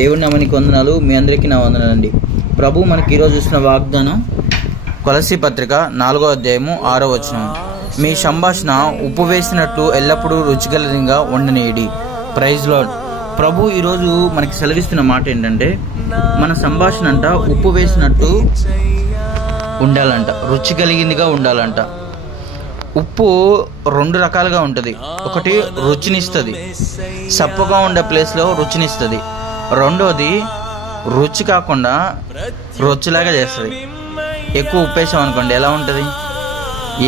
దేవుని నామానికి వందనాలు. మీ అందరికీ నా వందనాలండి. ప్రభు మనకి ఈరోజు ఇస్తున్న వాగ్దానం కొలస్సీ పత్రిక 4వ అధ్యాయము 6వ వచనం. మీ సంభాషణ ఉప్పు వేసినట్లు ఎల్లప్పుడూ రుచికరంగా ఉండనీయుడి. Praise lord. ప్రభు ఈరోజు మనకి సెలవిస్తున్న మాట ఏంటంటే, మన సంభాషణ అంట ఉప్పు వేసినట్టు ఉండాలంట, రుచి కలిగిందిగా ఉండాలంట. ఉప్పు 2 రకాలుగా ఉంటుంది. ఒకటి రుచినిస్తుంది, సప్పగా ఉండే ప్లేస్లో రుచినిస్తుంది. రెండోది రుచి కాకుండా రుచిలాగా చేస్తుంది. ఎక్కువ ఉప్పు వేసాం అనుకోండి, ఎలా ఉంటుంది?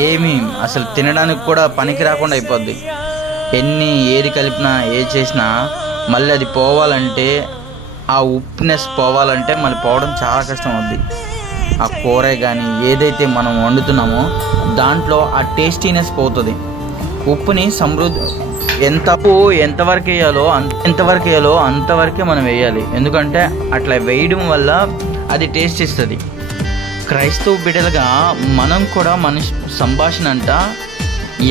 ఏమీ అసలు తినడానికి కూడా పనికి రాకుండా అయిపోద్ది. ఏది కలిపినా ఏది చేసినా మళ్ళీ అది పోవాలంటే, ఆ ఉప్పునెస్ పోవాలంటే మళ్ళీ పోవడం చాలా కష్టం అవుద్ది. ఆ కూర కానీ ఏదైతే మనం వండుతున్నామో దాంట్లో ఆ టేస్టీనెస్ పోతుంది. ఉప్పుని ఎంతవరకు వేయాలో అంతవరకే మనం వేయాలి. ఎందుకంటే అట్లా వేయడం వల్ల అది టేస్ట్ ఇస్తుంది. క్రైస్తవ బిడ్డలుగా మనం కూడా మన సంభాషణ అంట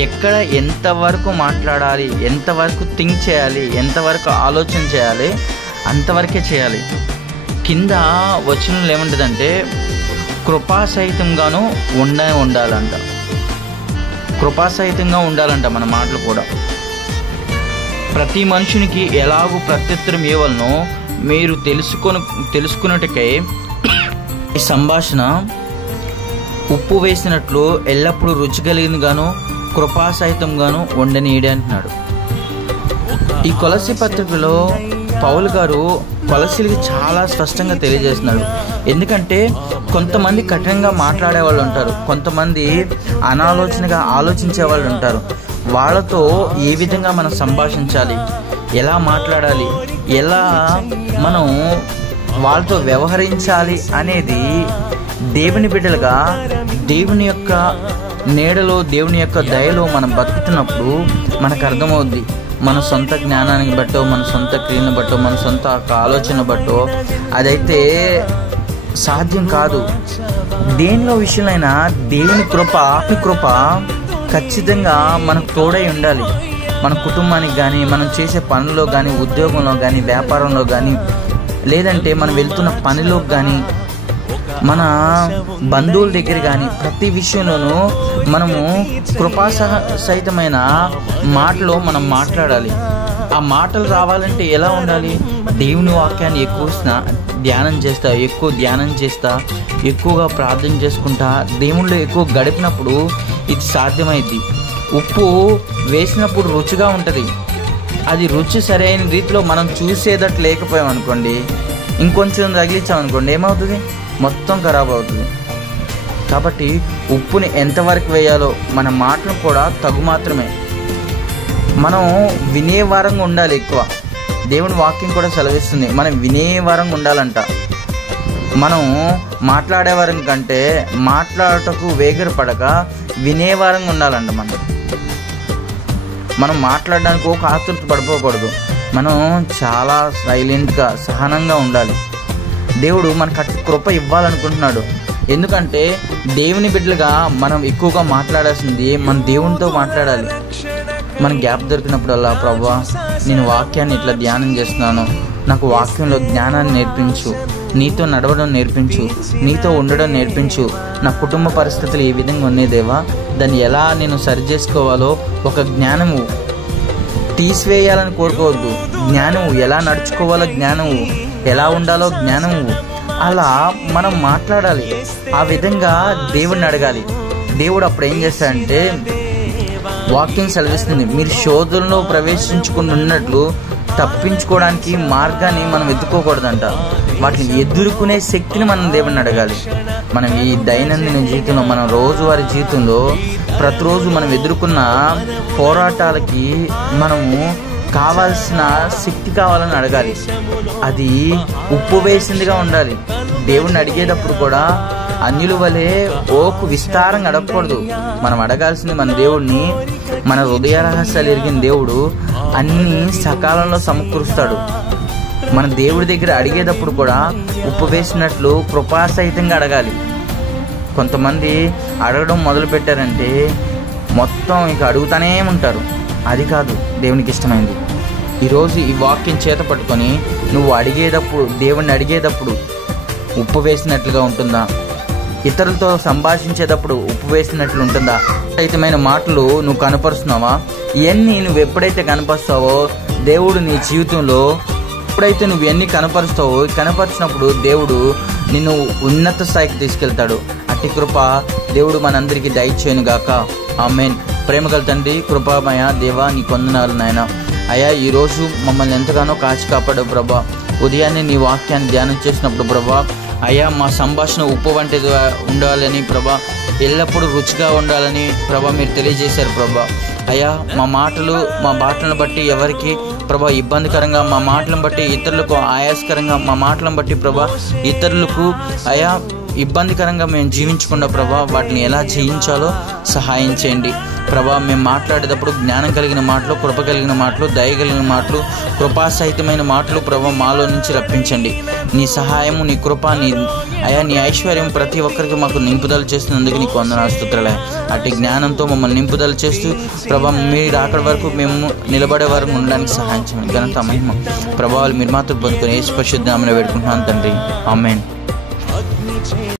ఎక్కడ ఎంతవరకు మాట్లాడాలి, ఎంతవరకు థింక్ చేయాలి, ఎంతవరకు ఆలోచన చేయాలి, అంతవరకే చేయాలి. కింద వచనంలో ఏముంటుందంటే, కృపాసహితంగాను ఉండాలంట. కృపాసహితంగా ఉండాలంట మన మాటలు కూడా. ప్రతి మనుషునికి ఎలాగూ ప్రత్యుత్తరం ఇవ్వాలనో మీరు తెలుసుకున్నట్టుకై ఈ సంభాషణ ఉప్పు వేసినట్లు ఎల్లప్పుడూ రుచి కలిగిందిగాను కృపాసహితంగాను ఉండనీయడి అంటున్నాడు. ఈ కొలస్సీ పత్రికలో పౌలు గారు కొలస్సీలకి చాలా స్పష్టంగా తెలియజేస్తున్నాడు. ఎందుకంటే కొంతమంది కఠినంగా మాట్లాడే వాళ్ళు ఉంటారు, కొంతమంది అనాలోచనగా ఆలోచించే వాళ్ళు ఉంటారు. వాళ్ళతో ఏ విధంగా మనం సంభాషించాలి, ఎలా మాట్లాడాలి, ఎలా మనం వాళ్ళతో వ్యవహరించాలి అనేది దేవుని బిడ్డలుగా దేవుని యొక్క నీడలో, దేవుని యొక్క దయలో మనం బతుకుతున్నప్పుడు మనకు అర్థమవుద్ది. మన సొంత జ్ఞానానికి బట్టో, మన సొంత క్రియను బట్టో, మన సొంత ఆలోచన బట్టో అదైతే సాధ్యం కాదు. దేనిలో విషయంలో దేవుని కృప ఖచ్చితంగా మనకు తోడై ఉండాలి. మన కుటుంబానికి కానీ, మనం చేసే పనుల్లో కానీ, ఉద్యోగంలో కానీ, వ్యాపారంలో కానీ, లేదంటే మనం వెళ్తున్న పనిలో కానీ, మన బంధువుల దగ్గర కానీ, ప్రతి విషయంలోనూ మనము కృపాసహితమైన మాటలో మనం మాట్లాడాలి. ఆ మాటలు రావాలంటే ఎలా ఉండాలి? దేవుని వాక్యాన్ని ఎక్కువ ధ్యానం చేస్తా, ఎక్కువగా ప్రార్థన చేసుకుంటా, దేవుళ్ళు ఎక్కువ గడిపినప్పుడు ఇది సాధ్యమైంది. ఉప్పు వేసినప్పుడు రుచిగా ఉంటుంది. అది రుచి సరైన రీతిలో మనం చూసేదట్టు లేకపోయామనుకోండి, ఇంకొంచెం తగిలించామనుకోండి, ఏమవుతుంది? మొత్తం ఖరాబ్ అవుతుంది. కాబట్టి ఉప్పుని ఎంతవరకు వేయాలో, మన మాటలు కూడా తగు మాత్రమే. మనం వినేవారంగా ఉండాలి. ఎక్కువ దేవుని వాక్యం కూడా సెలవిస్తుంది, మనం వినేవారంగా ఉండాలంట. మనం మాట్లాడేవారం కంటే మాట్లాడటకు వేగరపడక వినేవారంగా ఉండాలంట. మనం మాట్లాడడానికి ఒక ఆతృత పడిపోకూడదు. మనం చాలా సైలెంట్గా, సహనంగా ఉండాలి. దేవుడు మనకు అట్టి కృప ఇవ్వాలనుకుంటున్నాడు. ఎందుకంటే దేవుని బిడ్డలుగా మనం ఎక్కువగా మాట్లాడాల్సింది మన దేవునితో మాట్లాడాలి. మన గ్యాప్ దొరికినప్పుడల్లా, ప్రభువా నేను వాక్యాన్ని ఇట్లా ధ్యానం చేస్తున్నాను, నాకు వాక్యంలో జ్ఞానాన్ని నేర్పించు, నీతో నడవడం నేర్పించు, నీతో ఉండడం నేర్పించు, నా కుటుంబ పరిస్థితులు ఏ విధంగా ఉన్నాయి దేవా, దాన్ని ఎలా నేను సరి చేసుకోవాలో ఒక జ్ఞానము తీసివేయాలని కోరుకోవద్దు. జ్ఞానము ఎలా నడుచుకోవాలో, జ్ఞానము ఎలా ఉండాలో జ్ఞానము, అలా మనం మాట్లాడాలి. ఆ విధంగా దేవుడిని అడగాలి. దేవుడు అప్పుడు ఏం చేస్తాడంటే, వాక్యం సెలవిస్తుంది, మీరు శోధనలో ప్రవేశించుకుని ఉన్నట్లు తప్పించుకోవడానికి మార్గాన్ని మనం వెతుక్కోకూడదంట. వాటిని ఎదుర్కొనే శక్తిని మనం దేవుడిని అడగాలి. మనం ఈ దైనందిన జీవితంలో, మన రోజువారీ జీవితంలో ప్రతిరోజు మనం ఎదుర్కొన్న పోరాటాలకి మనము కావాల్సిన శక్తి కావాలని అడగాలి. అది ఉప్పు వేసిందిగా ఉండాలి. దేవుణ్ణి అడిగేటప్పుడు కూడా అన్యుల వలె ఓకు విస్తారంగా అడగకూడదు. మనం అడగాల్సింది మన దేవుడిని. మన హృదయ రహస్యాలు ఎరిగిన దేవుడు అన్నీ సకాలంలో సమకూరుస్తాడు. మన దేవుడి దగ్గర అడిగేటప్పుడు కూడా ఉప్పు వేసినట్లు కృపాసహితంగా అడగాలి. కొంతమంది అడగడం మొదలు పెట్టారంటే మొత్తం ఇక అడుగుతానే ఉంటారు. అది కాదు దేవునికి ఇష్టమైంది. ఈరోజు ఈ వాక్యం చేత పట్టుకొని నువ్వు అడిగేటప్పుడు, దేవుణ్ణి అడిగేటప్పుడు ఉప్పు వేసినట్లుగా ఉంటుందా? ఇతరులతో సంభాషించేటప్పుడు ఉప్పు వేసినట్లు ఉంటుందా? సహితమైన మాటలు నువ్వు కనపరుస్తున్నావా? ఇవన్నీ నువ్వు ఎప్పుడైతే కనపరుస్తావో దేవుడు నీ జీవితంలో, ఎప్పుడైతే నువ్వు ఇవన్నీ కనపరుస్తావో, కనపరిచినప్పుడు దేవుడు నిన్ను ఉన్నత స్థాయికి తీసుకెళ్తాడు. అట్టి కృప దేవుడు మనందరికీ దయచేయను గాక. ఆమేన్. ప్రేమగల తండ్రి, కృపామయ దేవా, నీ వందనాలు నాయన. అయ్యా, ఈరోజు మమ్మల్ని ఎంతగానో కాచి కాపాడావు ప్రభా. ఉదయాన్నే నీ వాక్యాన్ని ధ్యానం చేసినప్పుడు ప్రభా, అయ్యా మా సంభాషణ ఉప్పు వంటిది ఉండాలని ప్రభా, ఎల్లప్పుడూ రుచిగా ఉండాలని ప్రభా మీరు తెలియజేశారు ప్రభా. అయ్యా, మా మాటలను బట్టి ఎవరికి ప్రభా ఇబ్బందికరంగా, మా మాటలను బట్టి ఇతరులకు ఆయాసకరంగా, మా మాటలను బట్టి ప్రభా ఇతరులకు అయ్యా ఇబ్బందికరంగా మేము జీవించకుండా ప్రభా వాటిని ఎలా జయించాలో సహాయం చేయండి ప్రభా. మేము మాట్లాడేటప్పుడు జ్ఞానం కలిగిన మాటలు, కృప కలిగిన మాటలు, దయ కలిగిన మాటలు, కృపాసహితమైన మాటలు ప్రభా మాలో నుంచి రప్పించండి. నీ సహాయము, నీ కృప, నీ ఐశ్వర్యం ప్రతి ఒక్కరికి మాకు నింపుదల చేస్తున్నందుకు నీకు వందనాలు స్తుతులే. అటు జ్ఞానంతో మమ్మల్ని నింపుదల చేస్తూ ప్రభా మీరు అక్కడి వరకు మేము నిలబడే వరకు ఉండడానికి సహాయం చేయండి. ఘనత, మహిమ, ప్రభావాలు మీరు మాత్రం పొందుకొని యేసు పరిశుద్ధ నామమున వేడుకుంటున్నాను తండ్రి. ఆమేన్.